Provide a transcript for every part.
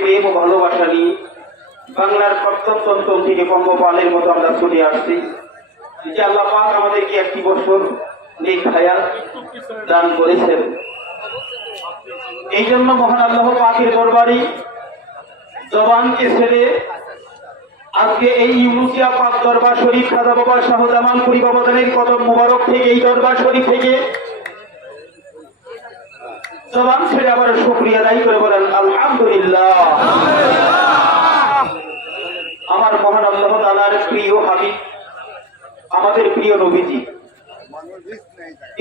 প্রেম ও ভালোবাসা নিয়ে বাংলার প্রত্যন্ত অঞ্চল থেকে পঙ্গপালের মতো আমরা চলে আসছি যে আল্লাহ পাক আমাদেরকে একটি বছর নেক হায়াত দান করেছেন। এই জন্য মহান আল্লাহ পাকের দরবারে জবানকে ছেড়ে আজকে এই ইউনুসিয়া পাক দরবার শরীফ খাজা বাবা শাহজামালপুরী বাবাজানের কদম মুবারক থেকে এই দরবার শরীফ থেকে জবান ছেড়ে আবার শুকরিয়া আদায় করে বলেন আলহামদুলিল্লাহ। আমার মহান আল্লাহ তাআলার প্রিয় হাবিব আমাদের প্রিয় নবীজি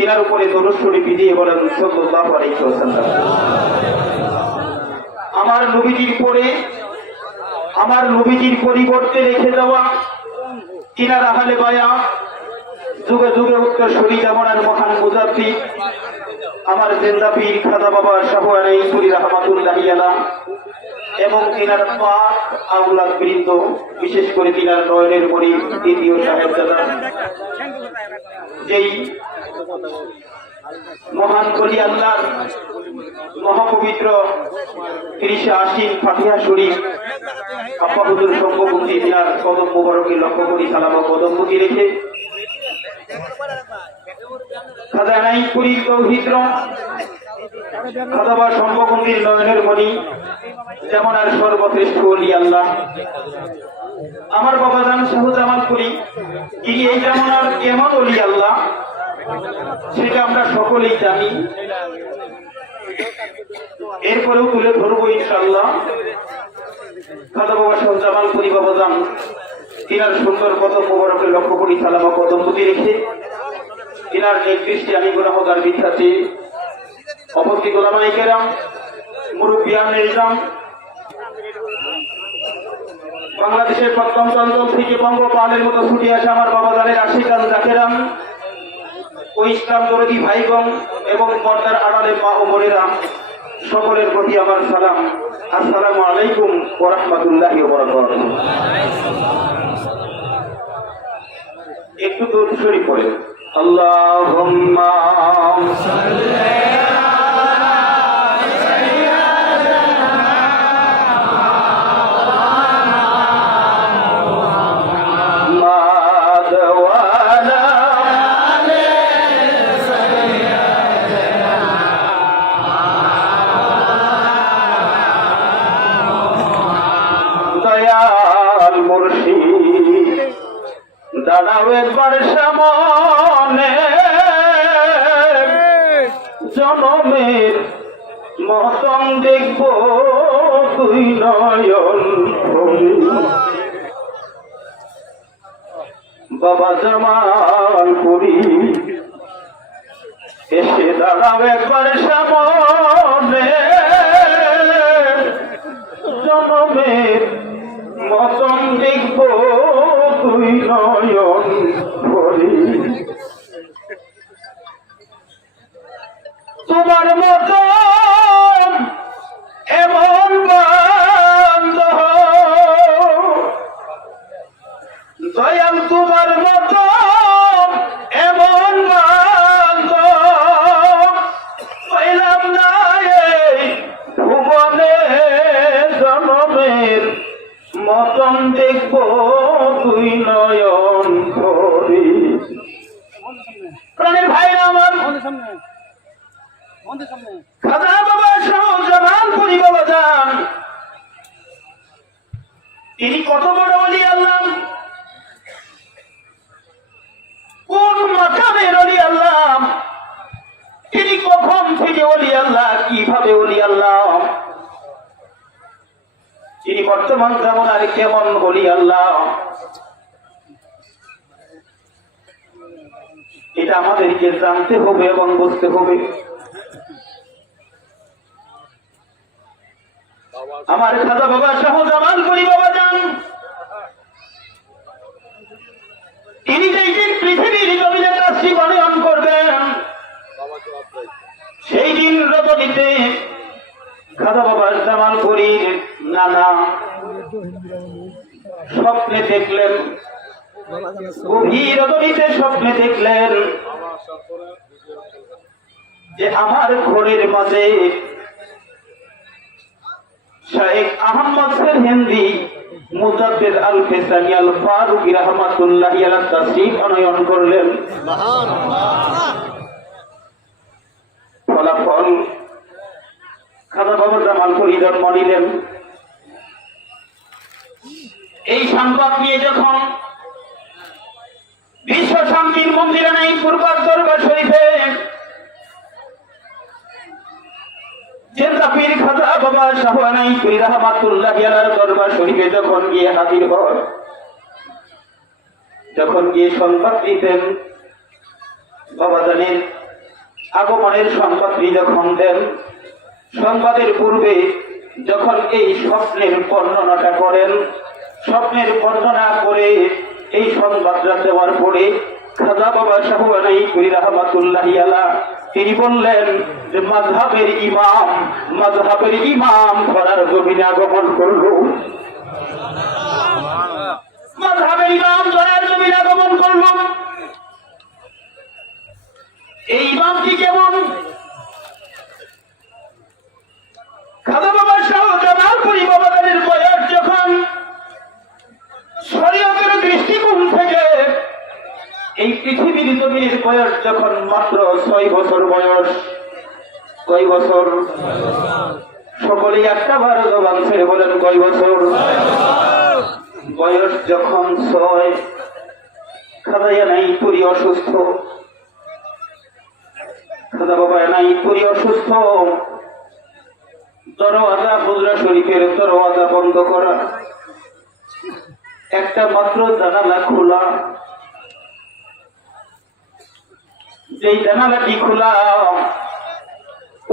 এনার উপরে দরুদ শরীফ দিয়ে বলেন সাল্লাল্লাহু আলাইহি ওয়াসাল্লাম। আমার নবীজির পরে আমার নবীজির পরিবর্তে রেখে দেওয়া কিনার আহলে বায়াত যুগে যুগে উত্তরসূরি জামানার মহান মুজাদ্দিদ আমার জিন্দা পীর খাজা বাবা শাহজামালপুরী রাহমাতুল্লাহি আলাইহি এবং তিনার পাক আওলাদ বৃন্দ বিশেষ করে তিনার নয়নের মণি দ্বিতীয় সাহেবজাদা যেই মহান বলি আল্লাহর মহাপবিত্র 30 আশ্বিন ফাতিহা শরীফ আপা হুজুর সম্ভবতী তিনার কদম মুবারকে লক্ষ্য করি সালাম ও কদমবুতি রেখে খাজানাইপুরীর তৌহিদ খাজা বাবা সম্ভবতীর নয়নের মণি যেমন আর সর্বশ্রেষ্ঠ ওলি আল্লাহ আমার বাবাজান শাহজামালপুরী তিনি এই যেমন আর কেমন ওলি আল্লাহ সেটা আমরা সকলেই জানি। এরপরেও তুলে ধরবো ইনশাআল্লাহ খাজা বাবা শাহজামালপুরী বাবাজান তিনার সুন্দর কদম মুবারকে লক্ষ্য করি সালাম ও কদমবুতি রেখে তিনার নির্দিষ্ট আমি গুনাহগার বিখ্যাতি উপস্থিত ওলামায়ে কেরাম মুরব্বিয়ান নিজাম বাংলাদেশের প্রত্যন্ত অঞ্চল থেকে পঙ্গপালের মতো ছুটে আসে আমার বাবাজানের আশিকান জাকেরান ও ইসলাম দরদি ভাইগণ এবং পর্দার আড়ালে মা ও বোনেরা সকলের প্রতি আমার সালাম। আসসালামু আলাইকুম ওয়া রাহমাতুল্লাহি ওয়া বারাকাতুহু। একটু দরুদ শরীফ পড়ে আল্লাহুম্মা সাল্লি দাঁড়াও একবার সামনে জনমের মতন দেখব তুই নয়ন বাবা জামালপুরী এসে দাঁড়াও একবার সামনে জনমের মতন দেখব তুই নয়ন ভরি তোমার মত এমন বান্ধব দয়াল তোমার মত এমন বান্ধব পাইলাম না এই ভুবনে জনমের মতন দেখব তুই নয়ন ভরি। প্রাণের ভাইরা আমার খাজা বাবা শাহজামালপুরী বাবাজান তিনি কত বড় ওলি আল্লাহ, কোন মাকামের ওলি আল্লাহ, তিনি কখন থেকে ওলি আল্লাহ, কিভাবে ওলি আল্লাহ, তিনি বর্তমান যেমন আর কেমন ওলি আল্লাহ, এটা আমাদেরকে জানতে হবে এবং বুঝতে হবে। আমার খাজা বাবা শাহজামালপুরী বাবাজান তিনি যেই দিন পৃথিবীর জমিনে তার জীবন করবেন সেই দিন রজনীতে খাজা বাবা জামালপুরীর নানা স্বপ্নে দেখলেন, গভীর রজনীতে স্বপ্নে দেখলেন যে আমার ঘরের মাঝে শাইখ আহমদ হিন্দি মুজাদ্দিদ আল ফিসানি আল ফারুকি রাহমাতুল্লাহি আলাইহি তাশরীফ আনয়ন করলেন। ফলাফল খাজা বাবা জামাল ফরিদ জন্ম নিলেন। এই সংবাদ নিয়ে যখন বিশ্ব শান্তির মন্দিরে নাই পূর্বার দরবার শরীফে পীর খাজা বাবা শাহওয়ানাই পীর রাহমাতুল্লাহি আলাইহির দরবার শরীফে যখন গিয়ে হাজির হয়, যখন গিয়ে সংবাদ দিতেন, বাবা জানেন আগমনের সংবাদটি যখন দেন, সংবাদের পূর্বে যখন এই স্বপ্নের বর্ণনাটা করেন, স্বপ্নের বর্ণনা করে এই সংবাদটা দেওয়ার পরে খাজা বাবা শাহওয়ানাই পীর রাহমাতুল্লাহি আলাইহি তিনি বললেন যে মাযহাবের ইমাম ধরার জমিনে আগমন করলো। মাযহাবের ইমাম ধরার জমিনে আগমন করলো। এই ইমামটি কেমন? খাজা বাবা শাহজালাল পুরি বাবাদের বয়স যখন শরীয়তের দৃষ্টিকোণ থেকে এই পৃথিবীর জমিনের বয়স যখন মাত্র 6 বছর বয়স। কয় বছর? সকলেই একটা বার জবান ছেড়ে বলেন কয় বছর? বয়স যখন 6, খাজা নাই পুরি অসুস্থ। খাজা বাবা নাই পুরি অসুস্থ। দরওয়াজা হুজরা শরীফের দরওয়াজা বন্ধ করা, একটা মাত্র জানালা খোলা। যেই জানালাটি খোলা,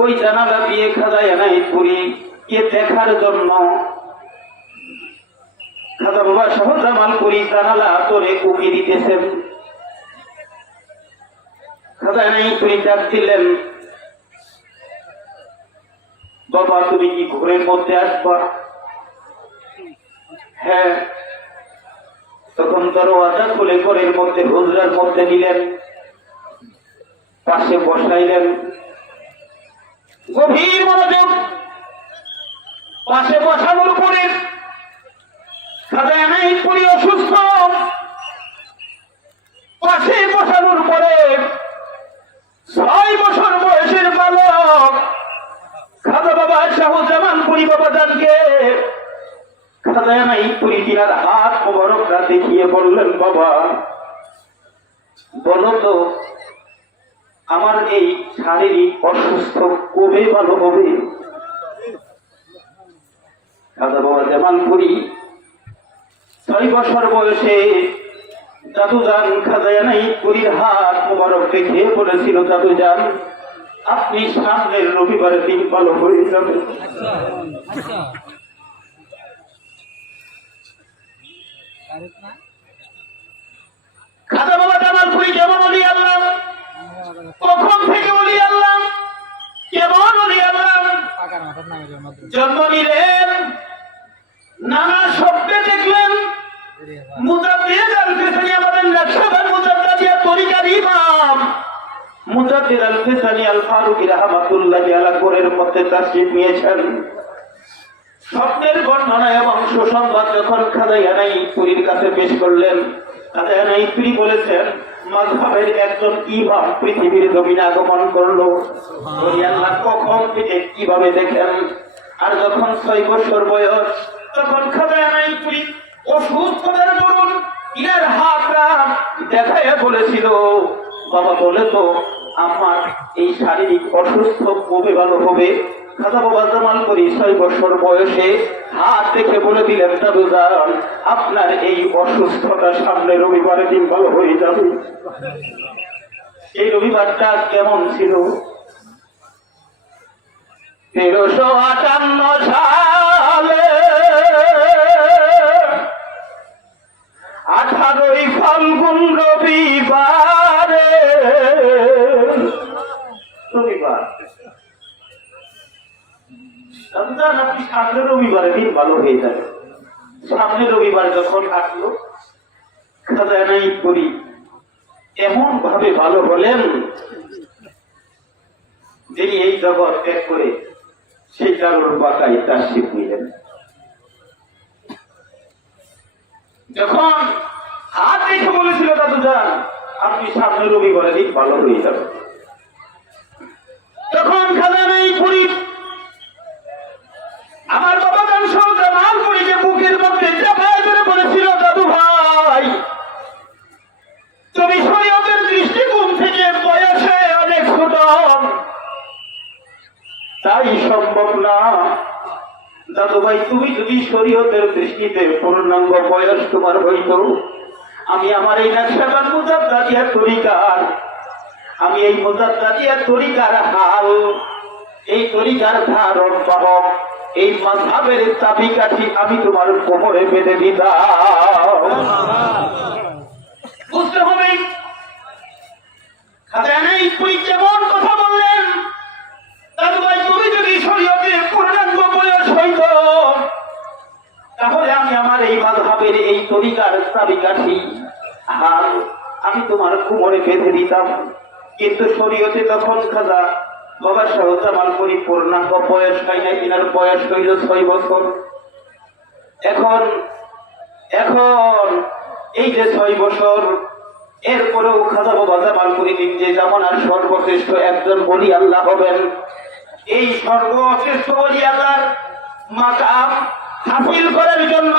ওই জানালা দিয়ে খাজা নাই পুরি কে দেখার জন্য খাজা বাবা শাহজালাল পুরি জানালা তোরে উকি দিতেছেন। খাজা নাই পুরি ডাক দিলেন, বাবা তুমি কি ঘরের মধ্যে আসবা? হ্যাঁ। তখন দরওয়াজা খুলে ঘরের মধ্যে হুজরার মধ্যে নিলেন, পাশে বসাইলেন। গভীর মনোযোগ। পাশে বসানোর পরে খাজা নাই পুরি অসুস্থ। পাশে বসানোর পরে 6 বছর বয়সের বালক খাজা বাবা শাহজালাল পুরি বাবাজানকে খাজা নাই পুরি তিনার হাত মোবারকটা দেখিয়ে বললেন, বাবা বলো তো আমার এই শারীরিক অসুস্থ কবে ভালো হবে? খাজা বাবা জামাল পুরি 6 বছর বয়সে জাদুজান খাজা নাই পুরির হাত মোবারক দেখে বলেছিল, জাদুজান আপনি সামনের রবিবারের দিন ভালো হয়ে যাবে। খাজা বাবা জামাল পুরি কেমন ওলি আল্লাহ, কখন থেকে ওলি আল্লাহ, কেমন ওলি আল্লাহ, জন্ম নিলেন, নানা স্বপ্নে দেখলেন। মুজাদ্দিদ আল ফিসানি আমাদের নকশবন্দ মুজাদ্দিদিয়া তরিকার ইমাম মুজাদ্দিদ আল ফিসানি আল ফারুকি রাহমাতুল্লাহি আলাইহি কোরের মধ্যে তাশরীফ নিয়েছেন। স্বপ্নের বর্ণনা এবং সুসংবাদ যখন খাজা নাই পুরীর কাছে পেশ করলেন, খাজা নাই পুরি বলেছেন মাযহাবের একজন ইমাম পৃথিবীর জমিনে আগমন করলো। আল্লাহ কখন থেকে কিভাবে দেখেন? আর যখন 6 বছর বয়স তখন খাজা নাই পুরি অসুস্থতার দরুন ইনার হাতটা দেখায় বলেছিল, বাবা বলে তো আমার এই শারীরিক অসুস্থ কবে ভালো হবে? খাজা বাবা জামাল পুরি 6 বছর বয়সে হাত দেখে বলে দিলেন, জাদুজান আপনার এই অসুস্থতা সামনে রবিবারের দিন ভালো হয়ে যাবে। এই রবিবারটা কেমন ছিল? 1358 সালে 18ই ফাল্গুন রবিবারে, রবিবার আপনি সামনে রবিবারের দিন ভালো হয়ে যাবে। সামনে রবিবার যখন আসলো, খাজা নাই পুরি এমন ভাবে ভালো হলেন যিনি এই জগৎ ত্যাগ করে সেই দারুল বাকায় তাশরীফ নিলেন। যখন হাত দেখে বলেছিল দাদু যান আপনি সামনে রবিবারের দিন ভালো হয়ে যাবেন, তখন খাজানাইপুরি আমার বাবা গানসহ জামালপুরীকে বুকের মধ্যে চাপায় ধরে বলেছিল, দাদু ভাই তুমি শরীয়তের দৃষ্টিকোণ থেকে বয়সে অনেক ছোট, তাই সম্ভব না। দাদু ভাই তুমি যদি শরীয়তের দৃষ্টিতে পূর্ণাঙ্গ বয়স তোমার হইত, আমি আমার এই নকশবন্দ মুজাদ্দাদিয়া তরিকার, আমি এই মুজাদ্দাদিয়া তরিকার হাল, এই তরিকার ধারণ বাহক, এই মাযহাবের চাবিকাঠি আমি তোমার কোমরে বেঁধে দিতাম। বুঝতে হবে খাজানাইপুরি কেমন কথা বললেন। দাদু ভাই তুমি যদি শরীয়তের পূর্ণাঙ্গ বয়স হইত, তাহলে আমি আমার এই মাযহাবের এই তরিকার চাবিকাঠি হাল আমি তোমার কোমরে বেঁধে দিতাম। কিন্তু শরীয়তে তখন খাজা বাবা শাহ জামালপুরী পূর্ণাঙ্গ বয়স হয় না, এনার বয়স হইল 6 বছর। এখন এই যে 6 বছর, এরপরেও খাজা বাবা জামালপুরী যে জামানার সর্বশ্রেষ্ঠ একজন ওলি আল্লাহ হবেন, এই সর্বশ্রেষ্ঠ ওলি আল্লাহর মাকাম হাসিল করার জন্য,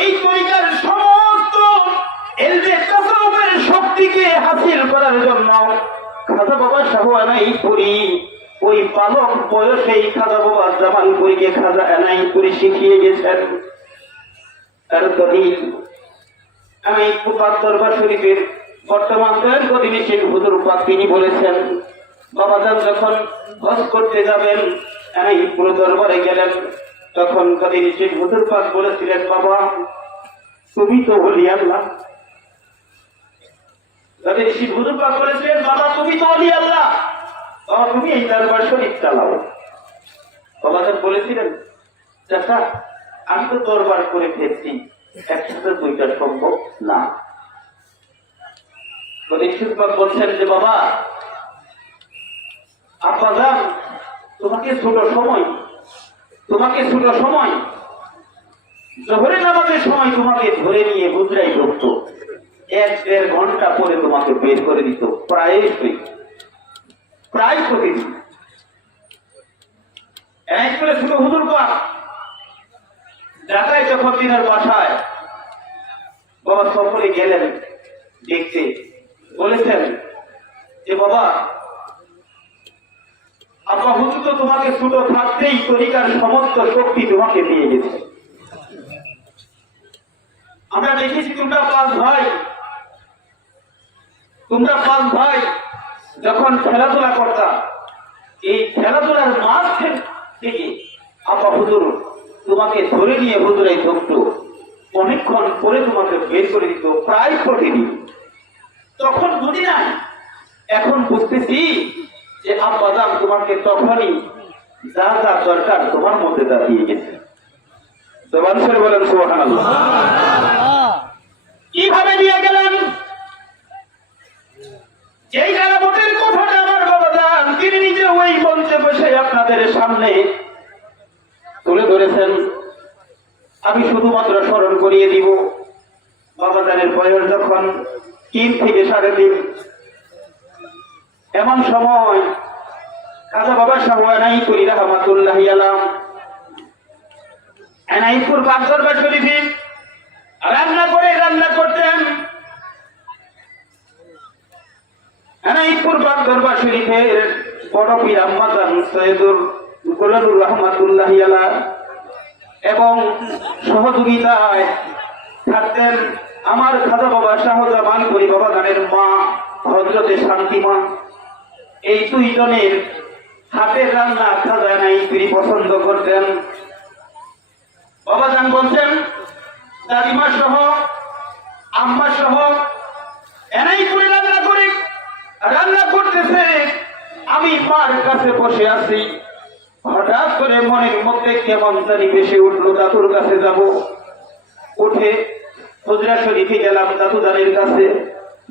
এই তরিকার সমস্ত ইলমে তাসাউফের শক্তিকে হাসিল করার জন্য খাজা বাবা শাহ এনায়েতপুরী ওই বালক বয়সেই খাজা বাবা জামালপুরীকে খাজা এনায়েতপুরী শিখিয়ে গেছেন। তার দলিল এনায়েতপুর পাক দরবার শরীফের বর্তমান দয়ালগদিনী শেখ হুজুর পাক তিনি বলেছেন, বাবাজান যখন হজ করতে যাবেন এনায়েতপুর দরবারে গেলেন, তখন গদিনী শেখ হুজুর পাক বলেছিলেন, বাবা তুমি তো ওলি আল্লাহ। গদিনী শেখ হুজুর পাক বলেছিলেন, বাবা তুমি তো ওলি আল্লাহ, তুমি এই দরবার শরীফ চালাও। বাবাজান বলেছিলেন, চাচা আমি তো দরবার করে ফেলছি, একসাথে দুইটা সম্ভব না। গদিনী শেখ পাক বলছেন যে বাবা আব্বাজান তোমাকে ছোট সময় জোহরের নামাজের সময় তোমাকে ধরে নিয়ে হুজরায় ঢুকত, 1-1.5 ঘন্টা পরে তোমাকে বের করে দিত, প্রায় প্রতিদিন। এনায়েতপুরে ছোট হুজুর পাক ঢাকায় যখন তিনার বাসায় বাবা সফরে গেলেন দেখতে, বলেছেন যে বাবা আব্বা হুজুর তো তোমাকে ছোট থাকতেই তরিকার সমস্ত শক্তি তোমাকে দিয়ে গেছে। আমরা দেখেছি তোমরা পাঁচ ভাই যখন খেলাধুলা করতা, এই খেলাধুলার মাঝ থেকে আব্বা হুজুর তোমাকে ধরে নিয়ে হুজুরাই ধরত, অনেকক্ষণ পরে তোমাকে বের করে দিত, প্রায় প্রতিদিন। তখন বুঝি নাই, এখন বুঝতেছি যে আব্বাজান তোমাকে তখনই যা যা দরকার তোমার মধ্যে তা দিয়ে গেছে। জবান ছেড়ে বলেন সুবহানাল্লাহ। কিভাবে দিয়ে গেলেন? যেই কারামতের কথাটা আমার বাবাজান তিনি নিজে ওই মঞ্চে বসে আপনাদের সামনে তুলে ধরেছেন, আমি শুধুমাত্র স্মরণ করিয়ে দিব। বাবাজানের বয়স যখন 3 থেকে 3.5, এমন সময় খাজা বাবা শাহ এনায়েতপুরী রাহমাতুল্লাহি আলাইহি এনায়েতপুর পাক দরবার শরীফে রান্না করতেন। এনায়েতপুর পাক দরবার শরীফের বড় পীর আম্মাজান সৈয়দুল গোলানুর রাহমাতুল্লাহি আলাইহি এবং সহযোগিতায় থাকতেন আমার খাজা বাবা শাহ জামালপুরী বাবাজানের মা হযরতে শান্তিমা। এই 2 জনের হাতের রান্না খাজা এনায়েতপুরী পছন্দ করতেন। বাবাজান বলছেন, দাদিমা সহ আম্মা সহ এনায়েতপুরী রান্না করতেছে, আমি মার কাছে বসে আছি, হঠাৎ করে মনের মধ্যে কেমন জানি বেশি উঠলো, দাদুর কাছে যাব। উঠে হুজরা শরীফে গেলাম দাদুজানের কাছে।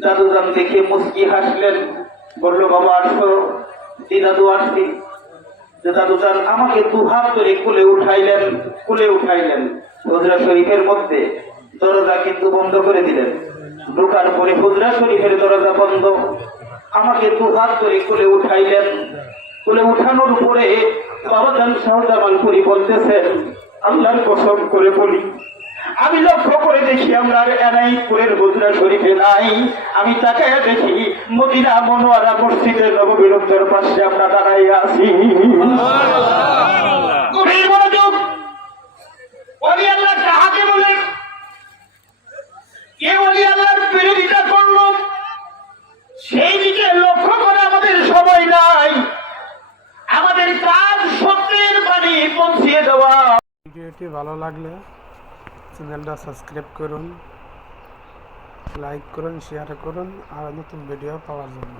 দাদুজান দেখে মুস্কি হাসলেন, বলল বাবা আসো। দাদু আসছি। যে দাদুজান আমাকে দুহাত ধরে কোলে উঠাইলেন। হুজরা শরীফের মধ্যে দরজা কিন্তু বন্ধ করে দিলেন। ঢোকার পরে হুজরা শরীফের দরজা বন্ধ, আমাকে দুহাত ধরে কোলে উঠাইলেন। কোলে উঠানোর পরে বাবাজান শাহজামালপুরি বলতেছেন, আল্লাহর কসম করে বলি, আমি লক্ষ্য করে দেখি আমরা এনাইপুরের হুজরা শরীফে নাই। আমি তাকায় দেখি মদিনা মনোয়ারা মসজিদের নববীর উত্তর পাশে আমরা দাঁড়াইয়া আছি। গভীর মনোযোগ। ওলি আল্লাহ কাহাকে বলে? কে ওলি আল্লাহর বিরোধিতা করল সেই দিকে লক্ষ্য করে আমাদের সময় নাই। আমাদের কাজ সত্যের বাণী পৌঁছিয়ে দেওয়া। ভিডিওটি ভালো লাগলে চ্যানেলটা সাবস্ক্রাইব করুন, লাইক করুন, শেয়ার করুন আর নতুন ভিডিও পাওয়ার জন্য।